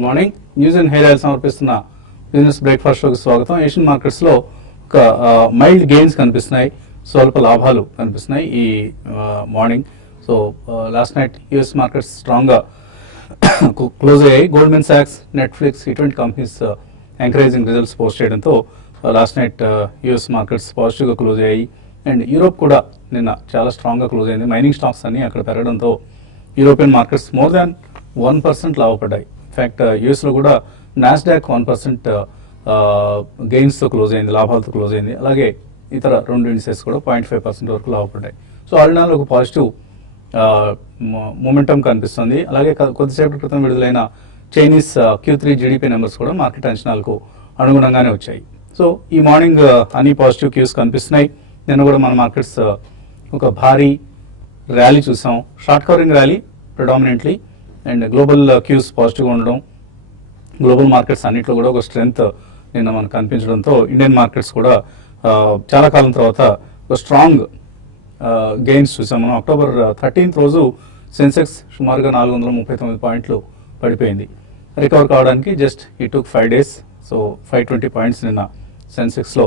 Good morning. News and hair oil సమర్పిస్తున్న business breakfast షోకి స్వాగతం. ఏషియన్ మార్కెట్స్ లో ఒక మైల్డ్ గెయిన్స్ కనిపిస్తున్నాయి, స్వల్ప లాభాలు కనిపిస్తున్నాయి ఈ morning. So last night US markets strong గా క్లోజ్ అయ్యాయి. గోల్డ్మెన్ సాక్స్, నెట్ఫ్లిక్స్ ఇటువంటి కంపెనీస్ ఎంకరేజింగ్ రిజల్ట్స్ పోస్ట్ చేయడంతో last night US markets positive గా క్లోజ్ అయ్యాయి. అండ్ యూరోప్ కూడా నిన్న చాలా స్ట్రాంగ్ గా క్లోజ్ అయింది. మైనింగ్ స్టాక్స్ అన్ని అక్కడ పెరగడంతో యూరోపియన్ మార్కెట్స్ మోర్ దాన్ 1% లాభపడ్డాయి. ఇన్ఫాక్ట్ యూఎస్లో కూడా నాస్డాక్ 1% గెయిన్స్తో క్లోజ్ అయింది, లాభాలతో క్లోజ్ అయింది. అలాగే ఇతర రెండు ఇండిసెస్ కూడా 0.5% వరకు లాభపడ్డాయి. సో ఆల్నాలో ఒక పాజిటివ్ మొమెంటం కనిపిస్తుంది. అలాగే కొద్దిసేపటి క్రితం విడుదలైన చైనీస్ Q3 జీడిపి నెంబర్స్ కూడా మార్కెట్ అంచనాలకు అనుగుణంగానే వచ్చాయి. సో ఈ మార్నింగ్ అన్ని పాజిటివ్ క్యూస్ కనిపిస్తున్నాయి. నిన్న కూడా మన మార్కెట్స్ ఒక భారీ ర్యాలీ చూసాం, short covering rally predominantly. And global cues పాజిటివ్గా ఉండడం, గ్లోబల్ మార్కెట్స్ అన్నింటిలో కూడా ఒక స్ట్రెంగ్త్ నిన్న మనకు కనిపించడంతో ఇండియన్ మార్కెట్స్ కూడా చాలా కాలం తర్వాత ఒక స్ట్రాంగ్ గెయిన్స్ చూసాం. మనం అక్టోబర్ 13th రోజు సెన్సెక్స్ సుమారుగా 439 పాయింట్లు పడిపోయింది. రికవర్ కావడానికి జస్ట్ ఈ టుక్ 5 days. సో 520 పాయింట్స్ నిన్న సెన్సెక్స్లో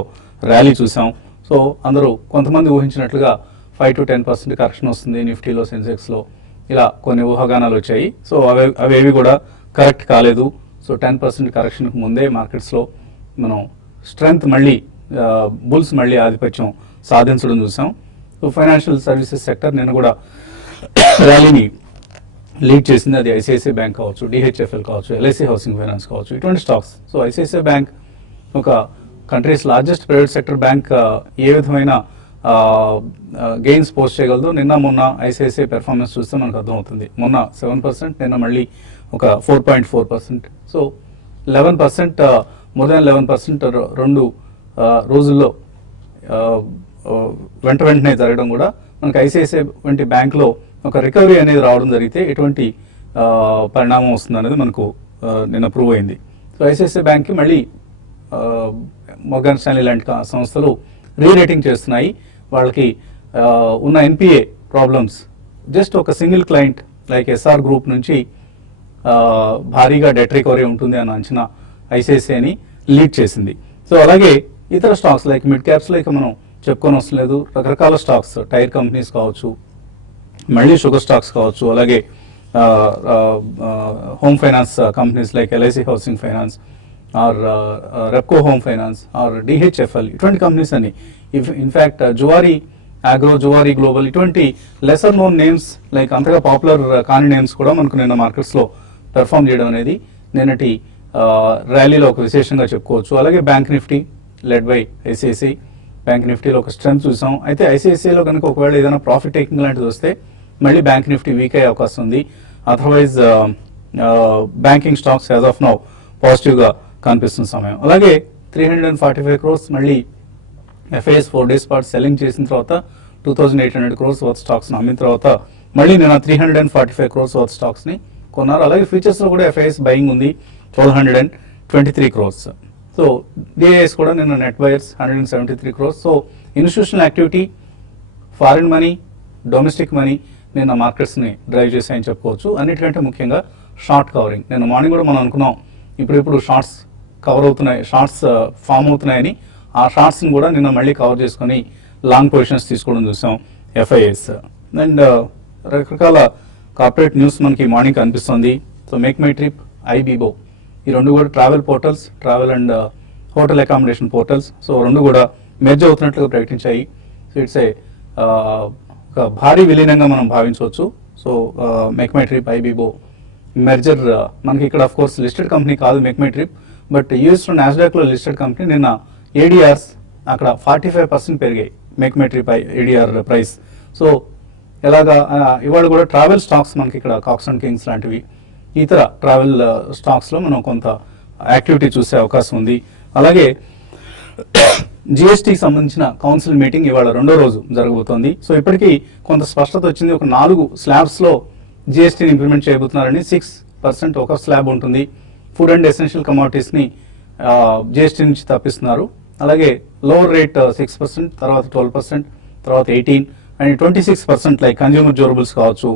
ర్యాలీ చూసాం. సో అందరూ కొంతమంది ఊహించినట్లుగా 5 to 10% కరెక్షన్ వస్తుంది నిఫ్టీలో, సెన్సెక్స్లో, ఇలా కొన్ని ఊహాగానాలు వచ్చాయి. సో అవేవి కూడా కరెక్ట్ కాలేదు. సో 10% కరెక్షన్కి ముందే మార్కెట్స్లో మనం స్ట్రెంగ్త్ మళ్ళీ బుల్స్ మళ్ళీ ఆధిపత్యం సాధించడం చూసాం. సో ఫైనాన్షియల్ సర్వీసెస్ సెక్టర్ నిన్న కూడా ర్యాలీని లీడ్ చేసింది. అది ఐసిఐసిఐ బ్యాంక్ కావచ్చు, డిహెచ్ఎఫ్ఎల్ కావచ్చు, ఎల్ఐసి హౌసింగ్ ఫైనాన్స్ కావచ్చు, ఇటువంటి స్టాక్స్. సో ఐసిఐసిఐ బ్యాంక్ ఒక country's largest private sector bank ఏ విధమైన గెయిన్స్ పోస్ట్ చేయగలదు నిన్న మొన్న ఐసిఐసిఐ పెర్ఫార్మెన్స్ చూస్తే మనకు అర్థమవుతుంది. మొన్న 7%, నిన్న మళ్ళీ ఒక 4.4%. సో 11%, మోర్ దాన్ 11% రెండు రోజుల్లో వెంటనే జరగడం కూడా మనకు ఐసిఐసిఐ వంటి బ్యాంక్లో ఒక రికవరీ అనేది రావడం జరిగితే ఎటువంటి పరిణామం వస్తుంది అనేది మనకు నిన్న ప్రూవ్ అయింది. సో ఐసిఐసిఐ బ్యాంక్కి మళ్ళీ మోర్గాన్ స్టాన్లీ లాంటి సంస్థలు రీరేటింగ్ చేస్తున్నాయి. వాళ్ళకి ఉన్న ఎన్పిఏ ప్రాబ్లమ్స్ జస్ట్ ఒక single client like Essar group నుంచి భారీగా డెట్ రికవరీ ఉంటుంది అన్న అంచనా ఐసిఐసిఐని లీడ్ చేసింది. సో అలాగే ఇతర స్టాక్స్ లైక్ మిడ్ క్యాప్స్లో ఇక మనం చెప్పుకొని వస్తలేదు. లేదు, రకరకాల స్టాక్స్, టైర్ కంపెనీస్ కావచ్చు, మళ్ళీ షుగర్ స్టాక్స్ కావచ్చు, అలాగే home finance companies like LIC housing finance are Repco home finance are DHFL, ఇటువంటి కంపెనీస్ అని, in fact Zuari agro, Zuari global, ఇటువంటి లెసర్ నోన్ నేమ్స్ లైక్ అంతగా పాపులర్ కాని నేమ్స్ కూడా మనకు నిన్న మార్కెట్స్లో పెర్ఫామ్ చేయడం అనేది నిన్నటి ర్యాలీలో ఒక విశేషంగా చెప్పుకోవచ్చు. అలాగే bank Nifty led by ICICI, bank నిఫ్టీలో ఒక స్ట్రెంత్ చూసాం. అయితే ఐసిఐసిఐలో కనుక ఒకవేళ ఏదైనా ప్రాఫిట్ టేకింగ్ లాంటిది వస్తే మళ్ళీ బ్యాంక్ నిఫ్టీ వీక్ అయ్యే అవకాశం ఉంది. Otherwise banking stocks as of now పాజిటివ్గా కనిపిస్తున్న సమయం. అలాగే 345 crores మళ్ళీ ఎఫ్ఐఎస్ 4 days పాటు సెల్లింగ్ చేసిన తర్వాత 2800 crores వర్త్ స్టాక్స్ని అమ్మిన తర్వాత మళ్ళీ నిన్న 345 crores వర్త్ స్టాక్స్ని కొన్నారు. అలాగే ఫ్యూచర్స్లో కూడా ఎఫ్ఐఎస్ బయింగ్ ఉంది 1223 crores. సో డిఐఎస్ కూడా నిన్న net buyers 173 crores. So institutional activity, foreign money, domestic money నిన్న మార్కెట్స్ని డ్రైవ్ చేశాయని చెప్పుకోవచ్చు. అన్నిటికంటే ముఖ్యంగా షార్ట్ కవరింగ్. నిన్న మార్నింగ్ కూడా మనం అనుకున్నాం ఇప్పుడు షార్ట్స్ కవర్ అవుతున్నాయి, షార్ట్స్ ఫామ్ అవుతున్నాయని. ఆ షార్ట్స్ని కూడా నిన్న మళ్ళీ కవర్ చేసుకొని లాంగ్ పొజిషన్స్ తీసుకోవడం చూసాం ఎఫ్ఐఎస్. అండ్ రకరకాల కార్పొరేట్ న్యూస్ మనకి మార్నింగ్ కనిపిస్తుంది. So Make My Trip, Ibibo, ఈ రెండు కూడా travel portals, travel and hotel accommodation portals. So రెండు కూడా మెర్జ్ అవుతున్నట్లుగా ప్రకటించాయి. సో ఇట్స్ ఒక భారీ విలీనంగా మనం భావించవచ్చు. So Make My Trip, ibibo merger మనకి ఇక్కడ ఆఫ్ కోర్స్ లిస్టెడ్ కంపెనీ కాదు మేక్ మై ట్రిప్, బట్ యూఎస్లో నాస్డాక్లో లిస్టెడ్ కంపెనీ. నిన్న ఏడిఆర్స్ అక్కడ 45% పెరిగాయి Make My Trip ADR price. So ఎలాగా ఇవాళ కూడా ట్రావెల్ స్టాక్స్ మనకి ఇక్కడ కాక్స్ అండ్ కింగ్స్ లాంటివి, ఇతర ట్రావెల్ స్టాక్స్లో మనం కొంత యాక్టివిటీ చూసే అవకాశం ఉంది. అలాగే జిఎస్టీకి సంబంధించిన కౌన్సిల్ మీటింగ్ ఇవాళ రెండో రోజు జరగబోతోంది. సో ఇప్పటికీ కొంత స్పష్టత వచ్చింది. ఒక 4 స్లాబ్స్లో జిఎస్టీని ఇంప్లిమెంట్ చేయబోతున్నారని. 6% ఒక స్లాబ్ ఉంటుంది. ఫుడ్ అండ్ ఎసెన్షియల్ కమోడిటీస్ని జిఎస్టీ నుంచి తప్పిస్తున్నారు. అలాగే లోవర్ రేట్ 6%, తర్వాత 12%, తర్వాత 18% అండ్ 26% లైక్ కన్జ్యూమర్ డ్యూరబుల్స్ కావచ్చు,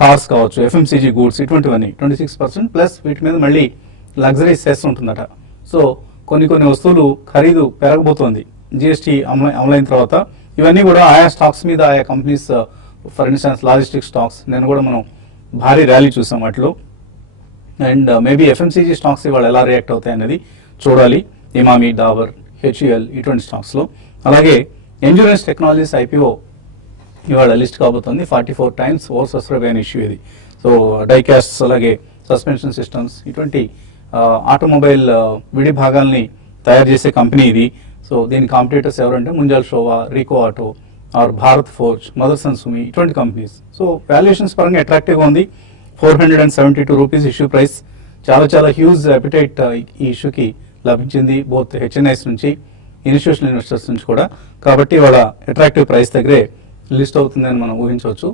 కార్స్ కావచ్చు, ఎఫ్ఎంసీజీ గూడ్స్, ఇటువంటివన్నీ 26%. ప్లస్ వీటి మీద మళ్ళీ లగ్జరీ సెస్ ఉంటుందట. సో కొన్ని వస్తువులు ఖరీదు పెరగబోతోంది జిఎస్టీ అమలైన తర్వాత. ఇవన్నీ కూడా ఆయా స్టాక్స్ మీద ఆయా companies, for instance logistic stocks నేను కూడా మనం భారీ ర్యాలీ చూసాం వాటిలో. అండ్ మేబీ ఎఫ్ఎంసీజీ స్టాక్స్ ఇవాళ ఎలా రియాక్ట్ అవుతాయి అనేది చూడాలి. ఇమామి, డాబర్, హెచ్యుఎల్ ఇటువంటి స్టాక్స్లో. అలాగే ఎండ్యూరెన్స్ టెక్నాలజీస్ ఐపీఓ ఇవాళ లిస్ట్ కాబోతుంది. 44 times ఓవర్ సబ్స్క్రైబ్ అయిన ఇష్యూ ఇది. సో డైకాస్ట్స్, అలాగే సస్పెన్షన్ సిస్టమ్స్, ఇటువంటి ఆటోమొబైల్ విడి భాగాల్ని తయారు చేసే కంపెనీ ఇది. సో దీని కాంపిటేటర్స్ ఎవరంటే Munjal Showa, Rico Auto or Bharat Forge, Motherson Sumi ఇటువంటి కంపెనీస్. సో వాల్యుయేషన్స్ పరంగా అట్రాక్టివ్గా ఉంది. 472 రూపీస్ ఇష్యూ ప్రైస్. చాలా హ్యూజ్ అపిటైట్ ఈ ఇష్యూకి లభించింది బోత్ హెచ్ఎన్ఐస్ నుంచి, ఇన్స్టిట్యూషనల్ ఇన్వెస్టర్స్ నుంచి కూడా. కాబట్టి వాళ్ళ అట్రాక్టివ్ ప్రైస్ దగ్గరే లిస్ట్ అవుతుందని మనం ఊహించవచ్చు.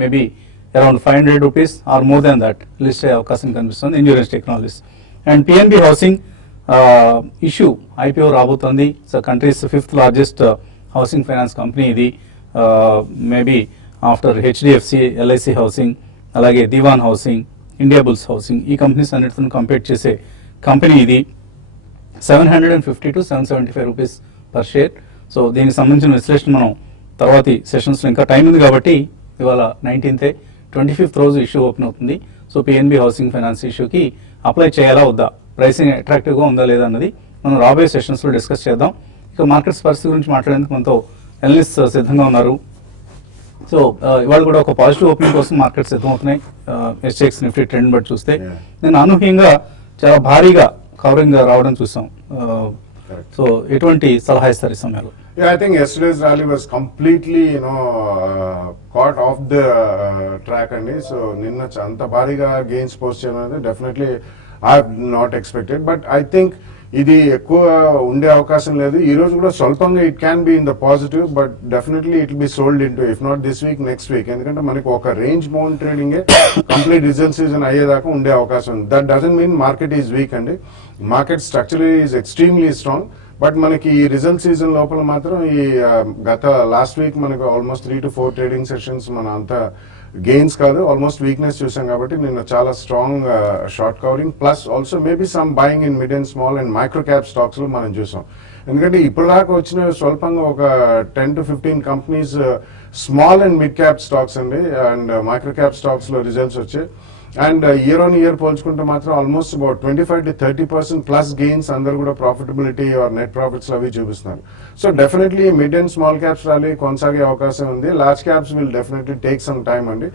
Maybe around 500 rupees or more than that list అయ్యే అవకాశం కనిపిస్తుంది Endurance Technologies. And PNB housing issue IPO రాబోతోంది. So country's 5th largest housing finance company ఇది. Maybe after HDFC, LIC housing, అలాగే Dewan Housing, India Bulls housing, ఈ companies అన్నిటితో compete చేసే company ఇది. 750 to 775 rupees per share. So దీనికి సంబంధించిన విశ్లేషణ మనం తర్వాతి సెషన్స్లో, ఇంకా టైం ఉంది కాబట్టి ఇవాళ 19th 25th రోజు ఇష్యూ ఓపెన్ అవుతుంది. సో పిఎన్బి హౌసింగ్ ఫైనాన్స్ ఇష్యూకి అప్లై చేయాలా వద్దా, ప్రైసింగ్ అట్రాక్టివ్గా ఉందా లేదా అన్నది మనం రాబోయే సెషన్స్లో డిస్కస్ చేద్దాం. ఇక మార్కెట్స్ పరిస్థితి గురించి మాట్లాడేందుకు మనతో అనలిస్ట్ సిద్ధంగా ఉన్నారు. సో ఇవాళ కూడా ఒక పాజిటివ్ ఓపెనింగ్ కోసం మార్కెట్ సిద్ధమవుతున్నాయి. ఎస్టెక్స్ నిఫ్టీ ట్రెండ్ బట్టి చూస్తే నేను అనూహ్యంగా చాలా భారీగా కవరింగ్ రావడం చూసాం. సో ఎటువంటి సలహా ఇస్తారు ఈ సమయంలో? Yeah, I think yesterday's rally was completely, caught off the track అండి. సో నిన్న అంత భారీగా గెయిన్స్ పోస్ట్ చేయడం అనేది definitely I have not expected. But I think ఇది ఎక్కువ ఉండే అవకాశం లేదు. ఈ రోజు కూడా స్వల్పంగా it can be in the positive, but definitely it be sold in to, if not this week, next week. ఎందుకంటే మనకి ఒక range bound trading complete result season అయ్యేదాకా ఉండే అవకాశం ఉంది. That doesn't mean market is weak అండి. Market structurally is extremely strong. But మనకి ఈ రిజల్ట్ సీజన్ లోపల మాత్రం ఈ గత లాస్ట్ వీక్ మనకు ఆల్మోస్ట్ 3 to 4 ట్రేడింగ్ సెషన్స్ మన అంత గెయిన్స్ కాదు, ఆల్మోస్ట్ వీక్నెస్ చూసాం. కాబట్టి నిన్న చాలా strong short covering, plus also maybe some buying in mid and small and micro cap stocks లో మనం చూసాం. ఎందుకంటే ఇప్పటిదాకా వచ్చిన స్వల్పంగా ఒక 10 to 15 companies small and mid cap stocks అండి, అండ్ మైక్రో క్యాప్ స్టాక్స్ లో రిజల్ట్స్ వచ్చాయి. అండ్ ఇయర్ ఆన్ ఇయర్ పోల్చుకుంటే మాత్రం almost about 25 to 30% plus gains అందరు కూడా ప్రాఫిటబిలిటీ ఆర్ నెట్ ప్రాఫిట్స్ అవి చూపిస్తున్నారు. So definitely mid and small caps rally కొనసాగే అవకాశం ఉంది. Large caps will definitely take some time అండి.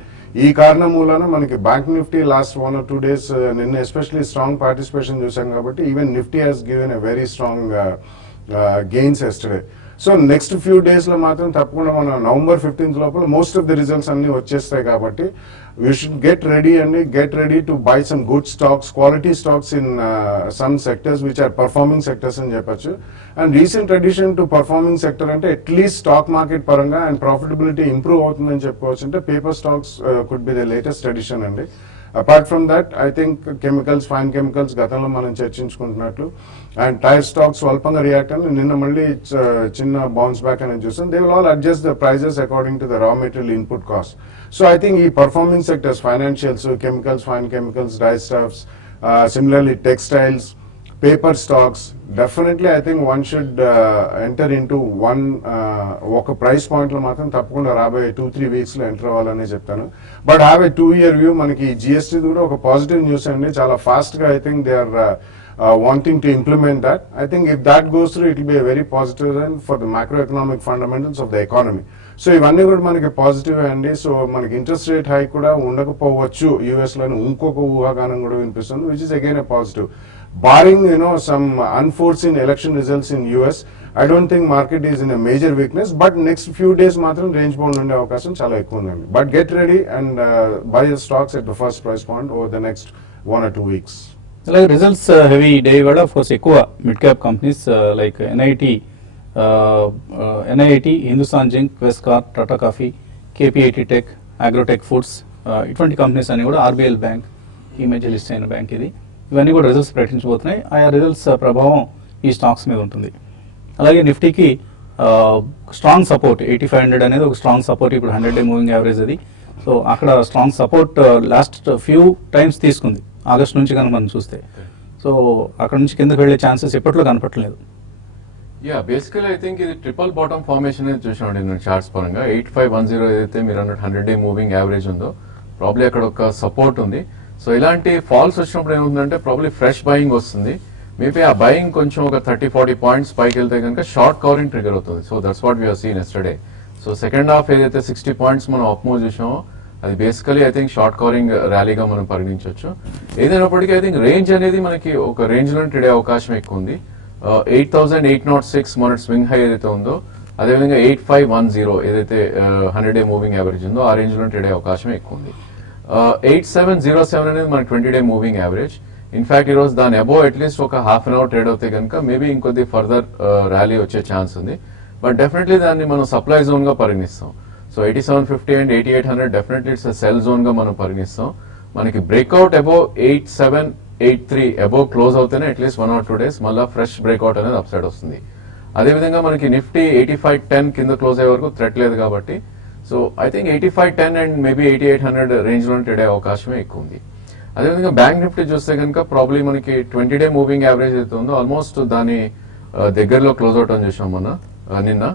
ఈ కారణం మూలాన మనకి bank Nifty last 1 or 2 days నిన్న ఎస్పెషలీ స్ట్రాంగ్ పార్టిసిపేషన్ చూసాం. కాబట్టి even Nifty has given a very strong gains yesterday. So next few days లో మాత్రం తప్పకుండా మన November 15th లోపల మోస్ట్ ఆఫ్ ది రిజల్ట్స్ అన్ని వచ్చేస్తాయి. కాబట్టి we should get ready to buy some good stocks, quality stocks in some sectors which are performing sectors అని చెప్పచ్చు. And recent addition to performing sector అంటే అట్లీస్ట్ స్టాక్ మార్కెట్ పరంగా and profitability improve అవుతుందని చెప్పుకోవచ్చు. అంటే paper stocks could be the latest addition అండి. Apart from that I think chemicals, fine chemicals గతంలో మనం చర్చించుకుంటున్నట్లు, అండ్ టైర్ స్టాక్స్ స్వల్పంగా రియాక్ట్ అని నిన్న మళ్ళీ చిన్న బౌన్స్ బ్యాక్ అనేది చూస్తాం. They will all adjust the prices according to the raw material input cost. So I think ఈ performing sectors, financials, chemicals, fine chemicals, dye stuffs, similarly textiles, paper stocks, definitely I think one should enter into ఒక price point లో మాత్రం తప్పకుండా రాబోయే 2-3 weeks లో enter అవ్వాలని చెప్తాను. But have a 2-year view. మనకి జిఎస్టీ కూడా ఒక పాజిటివ్ న్యూస్ అండి. చాలా ఫాస్ట్ గా I think they are wanting to implement that. I think if that goes through, it will be a very positive trend for the macroeconomic fundamentals of the economy. So ఇవన్నీ కూడా మనకి positive అండి. So మనకి interest rate high కూడా ఉండకపోవచ్చు US లోని, ఇంకొక ఊహాగానం కూడా వినిపిస్తుంది, which is again a positive. Barring some unforeseen election results in US, I don't think market is in a major weakness, but next few days మాత్రం range bound ఉండే అవకాశం చాలా ఎక్కువ ఉందండి. But get ready and buy the stocks at the first price point over the next 1 or 2 weeks. అలాగే results heavy day ఇవాళ. Of course ఎక్కువ mid cap companies like NIIT, Hindustan Zinc, వెస్కార్, Tata Coffee, KPIT Tech, Agrotech Foods, ఇటువంటి companies అన్ని కూడా, RBL bank ఈ మధ్య list అయిన బ్యాంక్ ఇది, ఇవన్నీ కూడా రిజల్ట్స్ ప్రకటించబోతున్నాయి. ఆయా రిజల్ట్స్ ప్రభావం ఈ స్టాక్స్ మీద ఉంటుంది. అలాగే నిఫ్టీకి స్ట్రాంగ్ సపోర్ట్ 8500 అనేది ఒక స్ట్రాంగ్ సపోర్ట్. ఇప్పుడు 100-day మూవింగ్ యావరేజ్ అది. సో అక్కడ strong support last few times తీసుకుంది. ఆగస్ట్ నుంచి కనుక మనం చూస్తే. సో అక్కడ నుంచి కిందకి వెళ్ళే ఛాన్సెస్ ఎప్పట్లో కనపట్లేదు. యా బేసికలీ ఐ థింక్ ఇది ట్రిపుల్ బాటమ్ ఫార్మేషన్ అనేది చూసామండి నేను చార్ట్స్ పరంగా. 8510 ఏదైతే మీరు అన్నట్టు 100-day మూవింగ్ యావరేజ్ ఉందో ప్రాబ్లీ అక్కడ ఒక సపోర్ట్ ఉంది. సో ఇలాంటి ఫాల్స్ వచ్చినప్పుడు ఏముందంటే ప్రాబ్లీ ఫ్రెష్ బయింగ్ వస్తుంది. మేబీ ఆ బయింగ్ కొంచెం ఒక 30-40 పాయింట్స్ పైకి వెళ్తే కనుక షార్ట్ కవరింగ్ ట్రిగర్ అవుతుంది. So that's what we're seen yesterday. So second half ఏదైతే 60 పాయింట్స్ మనం అప్ మూవ్ చూసామో అది basically I think short covering ర్యాలీగా మనం పరిగణించవచ్చు. ఏదైనప్పటికీ ఐ థింక్ రేంజ్ అనేది మనకి ఒక రేంజ్ లో ట్రేడ్ అయ్యే అవకాశం ఎక్కువ ఉంది. 8806 మొన్నటి స్వింగ్ హై ఏదైతే ఉందో అదేవిధంగా 8510 ఏదైతే 100-day మూవింగ్ యావరేజ్ ఉందో ఆ రేంజ్ లో ట్రేడ్ అయ్యే అవకాశం ఎక్కువ ఉంది. 8707 అనేది మన 20-day మూవింగ్ యావరేజ్. ఇన్ఫాక్ట్ ఈ రోజు దాని అబోవ్ అట్లీస్ట్ ఒక హాఫ్ అన్ అవర్ ట్రేడ్ అవుతే కనుక మేబీ ఇంకొద్ది ఫర్దర్ ర్యాలీ వచ్చే ఛాన్స్ ఉంది. బట్ డెఫినెట్లీ దాన్ని మనం సప్లై జోన్ గా పరిగణిస్తాం. So 8750 and 8800 definitely it's sell zone గా మనం పరిగణిస్తాం. మనకి బ్రేక్అవుట్ అబోవ్ 8783 అబోవ్ క్లోజ్ అవుతేనే అట్లీస్ట్ 1 or 2 days మళ్ళీ ఫ్రెష్ బ్రేక్అవుట్ అనేది అప్ సైడ్ వస్తుంది. అదేవిధంగా మనకి నిఫ్టీ 8510 కింద క్లోజ్ అయ్యే వరకు థ్రెట్ లేదు కాబట్టి so I think 8510 and maybe 8800 range లో ట్రేడ్ అయ్యే అవకాశమే ఎక్కువ ఉంది. అదేవిధంగా బ్యాంక్ నిఫ్టీ చూస్తే కనుక ప్రాబ్లీ మనకి 20-day మూవింగ్ యావరేజ్ అయితే ఉందో ఆల్మోస్ట్ దాని దగ్గరలో క్లోజ్ అవుట్ అని చూసాం నిన్న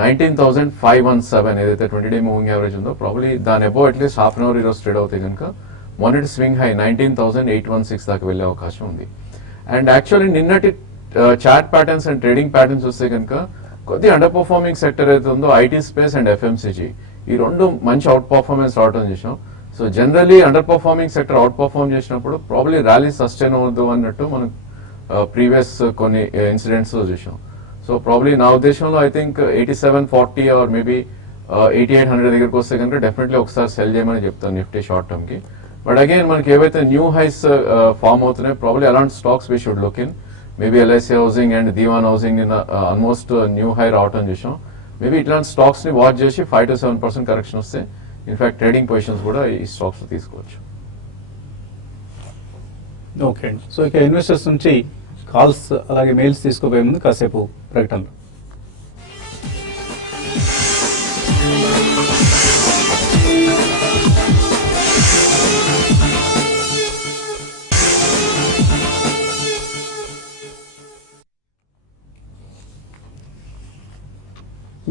19,517 ఏదైతే 20-day మూవింగ్ యావరేజ్ ఉందో ప్రాబ్లీ దాని above at least half an hour ఈరోజు ట్రేడ్ అవుతాయి కనుక మొన్నటి స్వింగ్ హై 19,816 దాకా వెళ్లే అవకాశం ఉంది. అండ్ యాక్చువల్లీ నిన్నటి chart patterns and trading patterns చూస్తే కనుక కొద్ది అండర్ పర్ఫార్మింగ్ సెక్టర్ అయితే ఉందో ఐటీ స్పేస్ అండ్ ఎఫ్ఎంసీజీ ఈ రెండు మంచి అవుట్ పర్ఫార్మెన్స్ రావడం చూసాం. So generally under performing sector out perform చేసినప్పుడు ప్రాబ్లీ ర్యాలీ సస్టైన్ అవ్వద్దు అన్నట్టు మనం ప్రీవియస్ కొన్ని ఇన్సిడెంట్స్ చూసాం. సో ప్రాబ్లీ నా ఉద్దేశంలో ఐ థింక్ 8740 ఆర్ మేబీ 8800 దగ్గరకు వస్తే కనుక డెఫినెట్లీ ఒకసారి సెల్ చేయమని చెప్తాను నిఫ్టీ షార్ట్ టర్మ్ కి. బట్ అగైన్ మనకి ఏవైతే న్యూ హైస్ ఫార్మ్ అవుతున్నాయి ప్రాబ్లీ అలాంటి stocks we should look in. Maybe LIC housing and Dewan housing almost new high రావటం చూసాం. మేబీ ఇట్లాంటి స్టాక్స్ ని వాచ్ చేసి 5 to 7% కరెక్షన్ వస్తే ఇన్ఫాక్ట్ ట్రేడింగ్ పొజిషన్స్ కూడా ఈ స్టాక్స్ తీసుకోవచ్చు. ఓకే అండి. సో ఇక ఇన్వెస్టర్స్ నుంచి కాల్స్ అలాగే మెయిల్స్ తీసుకోబోయే ముందు కాసేపు ప్రకటనలు.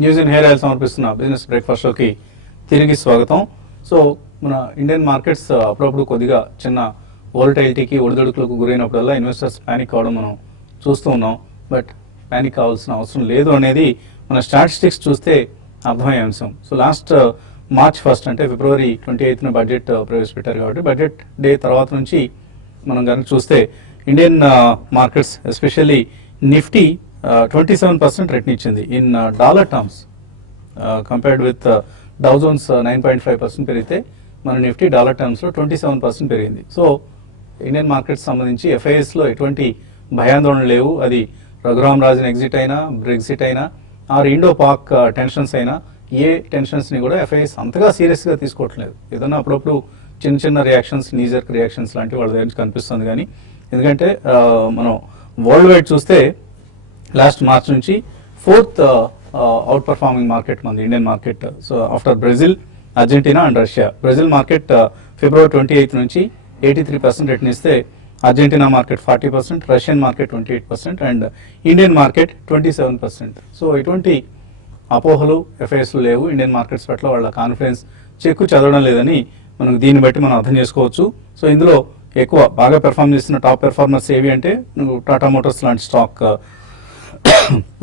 న్యూస్ ఇన్ హెయిర్ ఆయిల్ సమర్పిస్తున్న బిజినెస్ బ్రేక్ఫాస్ట్ షోకి తిరిగి స్వాగతం. సో మన ఇండియన్ మార్కెట్స్ అప్పుడప్పుడు కొద్దిగా చిన్న వోలటైలిటీకి ఒడిదొడుకులకు గురైనప్పుడల్లా ఇన్వెస్టర్స్ ప్యానిక్ అవడం మనం చూస్తూ ఉన్నాం. బట్ ప్యానిక్ కావాల్సిన అవసరం లేదు అనేది మన స్టాటిస్టిక్స్ చూస్తే అర్థమయ్యే అంశం. సో లాస్ట్ March 1st అంటే February 28న బడ్జెట్ ప్రవేశపెట్టారు కాబట్టి బడ్జెట్ డే తర్వాత నుంచి మనం కనుక చూస్తే Indian markets especially Nifty 27% return ఇచ్చింది in dollar terms compared with Dow Jones 9.5% పెరిగితే మన నిఫ్టీ డాలర్ టర్మ్స్లో 27% పెరిగింది. సో ఇండియన్ మార్కెట్స్ సంబంధించి ఎఫ్ఐఎస్లో ఎటువంటి భయాందోళన లేవు. అది రఘురామ్ రాజన్ ఎగ్జిట్ అయినా బ్రెగ్జిట్ అయినా ఆర్ ఇండో పాక్ టెన్షన్స్ అయినా ఏ టెన్షన్స్ని కూడా ఎఫ్ఐఎస్ అంతగా సీరియస్గా తీసుకోవట్లేదు. ఏదన్నా అప్పుడప్పుడు చిన్న చిన్న రియాక్షన్స్ నీజర్క్ రియాక్షన్స్ లాంటివి వాళ్ళ దగ్గర నుంచి కనిపిస్తుంది. కానీ ఎందుకంటే మనం వరల్డ్ వైడ్ చూస్తే లాస్ట్ మార్చ్ నుంచి 4th అవుట్ పర్ఫార్మింగ్ మార్కెట్ మనది Indian market. So after Brazil, Argentina and Russia. Brazil market February 28th నుంచి 83% రిటర్న్ ఇస్తే Argentina market 40%, Russian market 28% and Indian market 27%. So ఎటువంటి అపోహలు ఎఫ్ఐఎస్లు లేవు. ఇండియన్ మార్కెట్స్ పట్ల వాళ్ళ కాన్ఫిడెన్స్ చెక్కు చదవడం లేదని మనకు దీన్ని బట్టి మనం అర్థం చేసుకోవచ్చు. సో ఇందులో ఎక్కువ బాగా పెర్ఫార్మ్ చేస్తున్న టాప్ పెర్ఫార్మర్స్ ఏవి అంటే టాటా మోటార్స్ లాంటి స్టాక్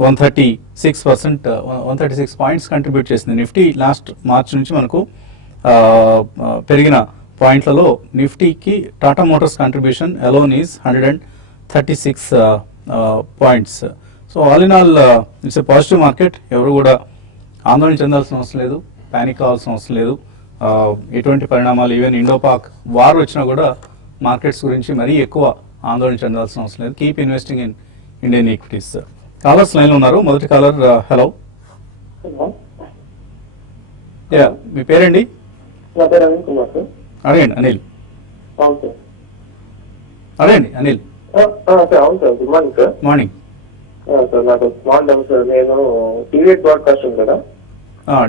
136 పాయింట్స్ కంట్రిబ్యూట్ చేసింది. నిఫ్టీ లాస్ట్ మార్చ్ నుంచి మనకు పెరిగిన పాయింట్లలో నిఫ్టీకి Tata Motors contribution alone is 136 points. So all in all it's a positive market. ఎవరు కూడా ఆందోళన చెందాల్సిన అవసరం లేదు, ప్యానిక్ కావాల్సిన అవసరం లేదు. ఎటువంటి పరిణామాలు ఈవెన్ ఇండోపాక్ వార్ వచ్చినా కూడా మార్కెట్స్ గురించి మరీ ఎక్కువ ఆందోళన చెందాల్సిన అవసరం లేదు. Keep investing in Indian equities. Callers లైన్లో ఉన్నారు. మొదటి కాలర్ హలో. యా మీ పేరండి? అడగండి అనిల్. అడగండి అనిల్. అవును sir, good morning sir. Morning sir. నాకు స్మాల్ డౌన్ సార్. నేను టీవీఎస్ బ్రాడ్కాస్ట్ ఉంది కదా,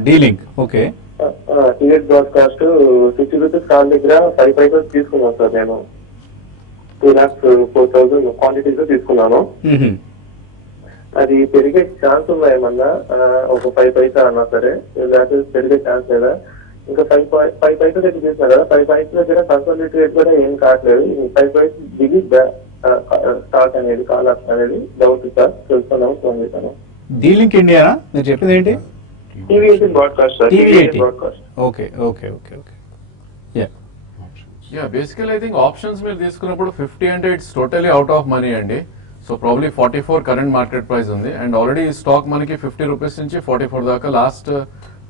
delink. Okay. TVS broadcast 60 rupees call దగ్గర 5 పైసలు తీసుకున్నాను సార్ నేను. 2,04,000 క్వాంటిటీస్ తీసుకున్నాను. మ్మ్. అది పెరిగే ఛాన్స్ ఉందా ఏమన్నా? ఒక 5 పైసా అన్నా సరే, లేకపోతే పెరిగే ఛాన్స్ లేదా? ఇంకా 5 పైసలు దగ్గర చేసినా కదా, 5 పైసల దగ్గర కన్సల్టేట్ రేట్ కూడా ఏం కావట్లేదు. 5 పైసలు దిగి స్టాక్ అనేది కాల్ ఆప్షన్ అనేది డౌట్ సార్, తెలుసుకున్నాము, ఫోన్ చేశాను. డీలింక్ ఇండియానా మీరు చెప్పింది ఏంటి? TV 18 broadcast sir, TV TV 18 18. Broadcast. Okay okay okay okay yeah yeah basically I think options మీరు తీసుకున్నప్పుడు 50 అంటే it's totally out of money అండి. So probably 44 current market price ఉంది అండ్ ఆల్రెడీ ఈ స్టాక్ మనకి 50 రూపీస్ నుంచి 44 దాకా లాస్ట్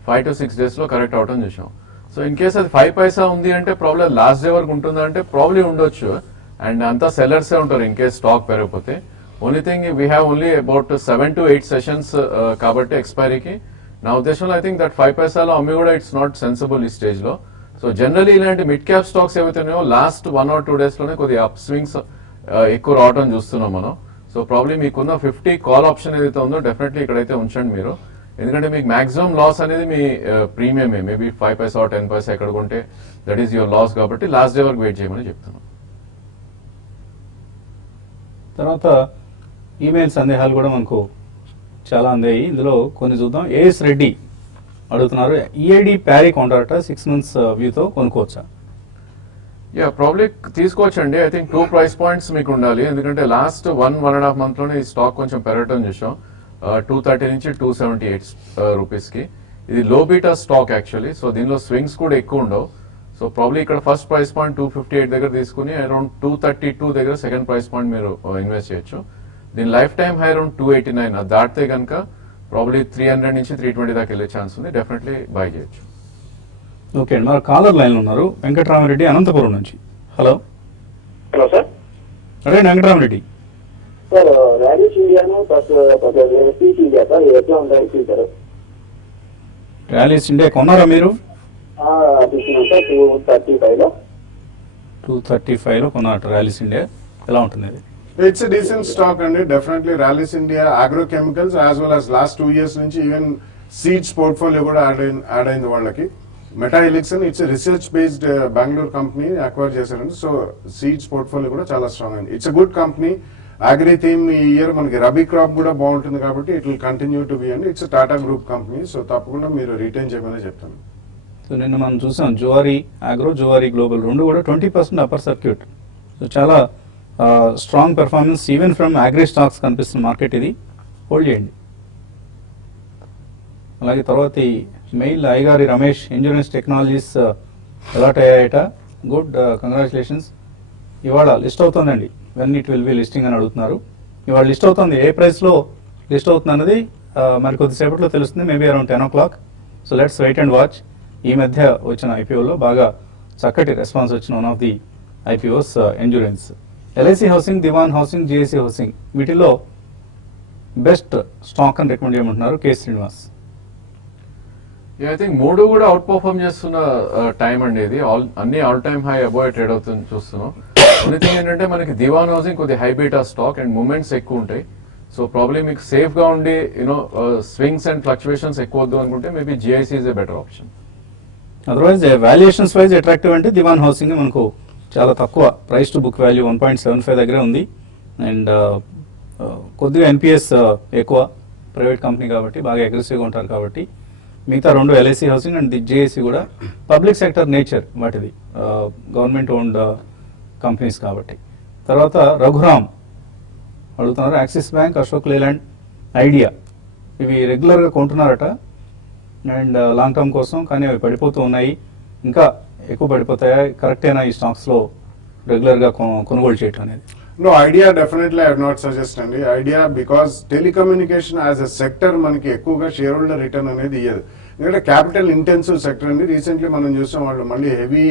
5 to 6 days లో కరెక్ట్ అవటం చూసాం. సో ఇన్ కేస్ అది 5 పైసా ఉంది అంటే ప్రాబ్లీ లాస్ట్ డే వరకు ఉంటుందా అంటే ప్రాబ్లీ ఉండొచ్చు అండ్ అంతా సెల్లర్సే ఉంటారు ఇన్ కేస్ స్టాక్ పెరగకపోతే. Only thing we have only about 7 to 8 sessions కాబట్టి ఎక్స్పైరీకి నా ఉద్దేశంలో ఐ థింక్ దట్ 5 పైసాలో అమ్మి కూడా ఇట్స్ నాట్ సెన్సిబుల్ ఈ స్టేజ్ లో. సో జనరలీ ఇలాంటి మిడ్ క్యాప్ స్టాక్స్ ఏవైతే ఉన్నాయో లాస్ట్ 1 or 2 days లోనే కొద్దిగా అప్ స్వింగ్స్ ఎక్కువ రావడం చూస్తున్నాం మనం. సో ప్రాబ్లీ మీకున్న 50 కాల్ ఆప్షన్ ఏదైతే ఉందో డెఫినెట్లీ ఇక్కడైతే ఉంచండి మీరు, ఎందుకంటే మీకు మాక్సిమం లాస్ అనేది మీ ప్రీమియమే. మేబీ 5 పైసా 10 పైసా ఎక్కడ కొంటే దట్ ఈస్ యువర్ లాస్, కాబట్టి లాస్ట్ డే వరకు వెయిట్ చేయమని చెప్తున్నాం. తర్వాత ఈమెయిల్ సందేహాలు కూడా మనకు చాలా అందాయి. ఇందులో కొన్ని చూద్దాం. ఏఎస్ రెడ్డి అడుగుతున్నారు, ఈఐడి ప్యారీ కాంట్రాక్ట్ 6 months వ్యూతో కొనుక్కోవచ్చా? యా ప్రాబ్లీ తీసుకోవచ్చండి. ఐ థింక్ 2 price points మీకు ఉండాలి, ఎందుకంటే లాస్ట్ 1.5 month లోనే ఈ స్టాక్ కొంచెం పెరగటం చూసాం. 230 నుంచి 278 రూపీస్కి. ఇది లో బీటా స్టాక్ యాక్చువల్లీ, సో దీనిలో స్వింగ్స్ కూడా ఎక్కువ ఉండవు. సో ప్రాబ్లీ ఇక్కడ ఫస్ట్ ప్రైస్ పాయింట్ 258 దగ్గర తీసుకుని అరౌండ్ 232 దగ్గర సెకండ్ ప్రైస్ పాయింట్ మీరు ఇన్వెస్ట్ చేయొచ్చు. దీని లైఫ్ టైమ్ హై అరౌండ్ 289, అది దాటితే కనుక ప్రాబ్లీ 300 నుంచి 320 దాకా వెళ్ళే ఛాన్స్ ఉంది, డెఫినెట్లీ బై చేయొచ్చు. ఓకే అండి, మరి కాలర్ లైన్ ఉన్నారు వెంకటరామరెడ్డి అనంతపురం నుంచి. Hello hello sir. అదే వెంకటరామరెడ్డి. సార్ ర్యాలీస్ ఇండియాను ప్లస్ పీసీ ఇండియా సార్, ఎట్లా ఉంటాయి ఫ్యూచర్? ర్యాలీస్ ఇండియా కొన్నారా మీరు? తీసుకున్నాం సార్ 235లో. 235లో కొన్నారట ర్యాలీస్ ఇండియా, ఎలా ఉంటుంది అది? It's a decent stock and definitely Rallis India agrochemicals as well as last 2 years నుంచి even seeds portfolio కూడా యాడ్ అయింది వాళ్ళకి. Metahelix it's research based Bengaluru company acquire చేశారండి. సో సీడ్స్ పోర్ట్ఫోలియో కూడా చాలా స్ట్రాంగ్ అయింది. It's good company. Agri theme ఈ year మనకి రబీ క్రాప్ కూడా బాగుంటుంది కాబట్టి it will continue to be అండి. It's Tata group company, so తప్పకుండా మీరు రిటైన్ చేయమని చెప్తాను. సో నిన్న మనం చూసాం జువారీ ఆగ్రో, జువారీ గ్లోబల్ రెండు కూడా 20% అప్పర్ సర్క్యూట్. సో చాలా strong performance even from agri stocks కనిపిస్తున్న మార్కెట్, ఇది హోల్డ్ చేయండి. అలాగే తర్వాత ఈ మెయిల్ ఐగారి రమేష్, ఇన్సూరెన్స్ టెక్నాలజీస్ అలాట్ అయ్యాయట, గుడ్ కంగ్రాచులేషన్స్. ఇవాళ లిస్ట్ అవుతుందండి, when it will be listing అని అడుగుతున్నారు. ఇవాళ లిస్ట్ అవుతుంది, ఏ ప్రైస్లో లిస్ట్ అవుతుంది అన్నది మరి కొద్దిసేపట్లో తెలుస్తుంది, maybe around 10 o'clock. So let's wait and watch. ఈ మధ్య వచ్చిన ఐపీఓలో బాగా చక్కటి రెస్పాన్స్ వచ్చిన one of the IPOs insurance. LIC housing, Dewan housing, GIC housing, వీటిలో బెస్ట్ స్టాక్ అని రికమెండ్ చేయమంటున్నారు కె శ్రీనివాస్. ఐ థింక్ మూడు కూడా అవుట్ పర్ఫార్మ్ చేస్తున్న టైం అండి ఇది. అన్ని all time high above trade అవుతుంది చూస్తున్నాం. ఓన్లీ థింగ్ ఏంటంటే మనకి దివాన్ హౌసింగ్ కొద్ది high beta stock and moments ఎక్కువ ఉంటాయి. సో ప్రాబ్లీ మీకు సేఫ్ గా ఉండి యూనో స్వింగ్స్ అండ్ ఫ్లక్చువేషన్స్ ఎక్కువ వద్దు అనుకుంటే maybe GIC is a better option. Otherwise valuations wise attractive అంటే దివాన్ హౌసింగ్ మనకు చాలా తక్కువ ప్రైస్ టు బుక్ వాల్యూ 1.75 దగ్గరే ఉంది. అండ్ కొద్దిగా ఎన్పిఎస్ ఎక్కువ, ప్రైవేట్ కంపెనీ కాబట్టి బాగా అగ్రెసివ్గా ఉంటారు కాబట్టి. మిగతా రెండు LIC housing and the JAC కూడా పబ్లిక్ సెక్టర్ నేచర్ వాటిది, గవర్నమెంట్ ఓన్డ్ కంపెనీస్ కాబట్టి. తర్వాత రఘురామ్ అడుగుతున్నారు, Axis bank, Ashok Leyland, Idea ఇవి రెగ్యులర్గా కొంటున్నారట అండ్ లాంగ్ టర్మ్ కోసం, కానీ అవి పడిపోతూ ఉన్నాయి, ఇంకా ఎక్కువ పడిపోతాయా? కరెక్టేనా ఈ స్టాక్స్లో రెగ్యులర్గా కొనుగోలు చేయటం అనేది? No, idea definitely I would not suggest అండి. Idea because telecommunication as a sector మనకి ఎక్కువగా షేర్ హోల్డర్ రిటర్న్ అనేది ఇయ్యదు, ఎందుకంటే క్యాపిటల్ ఇంటెన్సివ్ సెక్టర్ అండి. రీసెంట్లీ మనం చూసాం వాళ్ళు మళ్ళీ హెవీ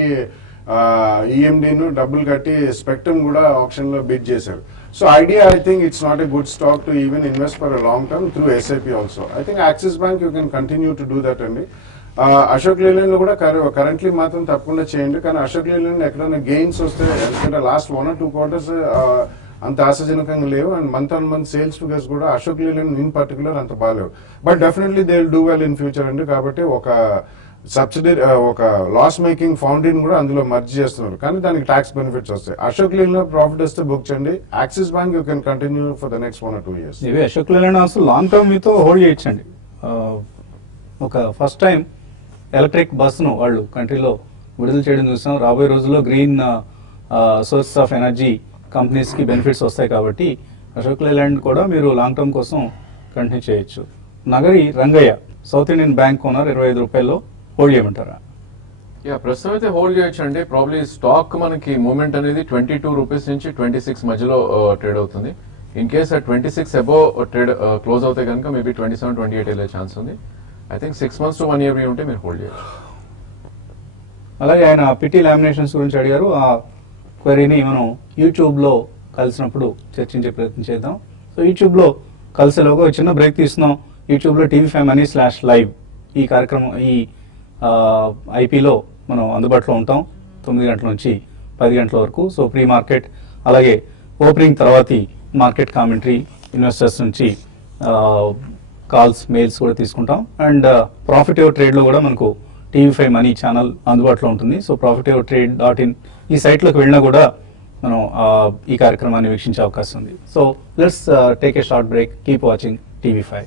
ఈఎండీను డబ్బులు కట్టి స్పెక్ట్రమ్ కూడా ఆప్షన్ లో బిడ్ చేశారు. So idea I think it's not a good stock to even invest for a long term through SIP also. I think axis bank you can continue to do that అండి. అశోక్ లేలాండ్ కూడా currently మాత్రం తప్పకుండా చేయండి, కానీ అశోక్ లేలాండ్ ఎక్కడైనా gains వస్తే, ఎందుకంటే last 1 or 2 quarters అంత ఆశాజనకంగా లేవు and month on month sales figures కూడా అశోక్ లేలాండ్ ఇన్ పర్టికులర్ అంత బాగాలేవు. But definitely they will do well in future అండి. కాబట్టి ఒక సబ్సిడరీ ఒక లాస్ మేకింగ్ ఫౌండైన్ కూడా అందులో మర్జ్ చేస్తున్నారు, కానీ దానికి ట్యాక్స్ బెనిఫిట్స్ వస్తాయి. అశోక్ లేలాండ్ లో ప్రాఫిట్ వస్తే బుక్ చేయండి. Axis bank you can continue for the next 1 or 2 years. ఇవి Ashok Leyland also long term మీతో హోల్డ్ చేయొచ్చండి. ఒక ఫస్ట్ టైం ఎలక్ట్రిక్ బస్ను వాళ్ళు కంట్రీలో విడుదల చేయడం చూసాం. రాబోయే రోజుల్లో గ్రీన్ సోర్స్ ఆఫ్ ఎనర్జీ కంపెనీస్కి బెనిఫిట్స్ వస్తాయి కాబట్టి అశోక్ లేలాండ్ కూడా మీరు లాంగ్ టర్మ్ కోసం కంటిన్యూ చేయొచ్చు. Nagari Rangaiah South Indian bank owner 25 రూపాయల్లో హోల్డ్ చేయమంటారా? యా, ప్రస్తుతం అయితే హోల్డ్ చేయొచ్చు అండి. ప్రాబ్లీ స్టాక్ మనకి మూవ్మెంట్ అనేది 22 రూపీస్ నుంచి 26 మధ్యలో ట్రేడ్ అవుతుంది. In case 26 above trade close అవుతే కనుక మేబీ 27, 28 వెళ్ళే ఛాన్స్ ఉంది. I think 6 months to 1 year ఉంటే మీరు హోల్డ్ చేయొచ్చు. అలాగే ఆయన పిటి లామినేషన్స్ గురించి అడిగారు. ఆ క్వరీని మనం యూట్యూబ్లో కలిసినప్పుడు చర్చించే ప్రయత్నం చేద్దాం. సో యూట్యూబ్లో కలిసేలోగా ఒక చిన్న బ్రేక్ తీస్తున్నాం. యూట్యూబ్లో TV5 Money/live ఈ కార్యక్రమం ఈ ఐపీలో మనం అందుబాటులో ఉంటాం 9 గంటల నుంచి 10 గంటల వరకు. సో ప్రీ మార్కెట్ అలాగే ఓపెనింగ్ తర్వాతి మార్కెట్ కామెంటరీ, ఇన్వెస్టర్స్ నుంచి కాల్స్, మెయిల్స్ కూడా తీసుకుంటాం. అండ్ ప్రాఫిట్ యువర్ ట్రేడ్లో కూడా మనకు TV5 Money ఛానల్ అందుబాటులో ఉంటుంది. సో profityourtrade.in ఈ సైట్లోకి వెళ్ళినా కూడా మనం ఈ కార్యక్రమాన్ని వీక్షించే అవకాశం ఉంది. So let's take a short break. Keep watching TV5.